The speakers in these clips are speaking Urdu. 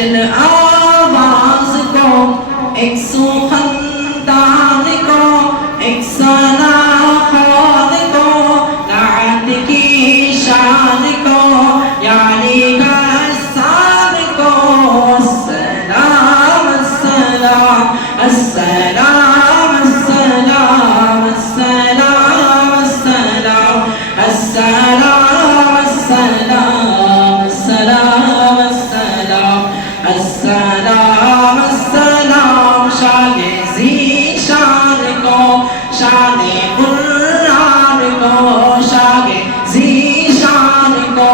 اجل آواز کو، ایک سخندان کو، ایک ثنا خوان کو، نعت کی شان کو، یعنی غسان کو، السلام السلام السلام السلام السلام السلام السلام السلام السلام السلام السلام السلام شان ذی شان کو، شان قرآن کو، شان ذی شان کو،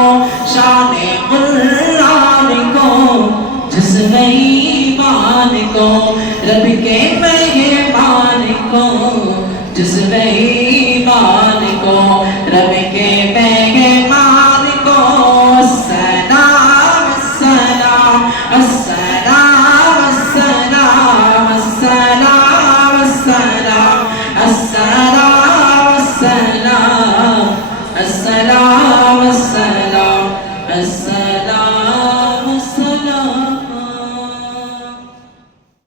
شان قرآن کو، جسم ایمان کو، رب کے مہمان کو، جسم ایمان کو، رب کے مہمان کو، السلام السلام السلام السلام السلام السلام السلام السلام السلام السلام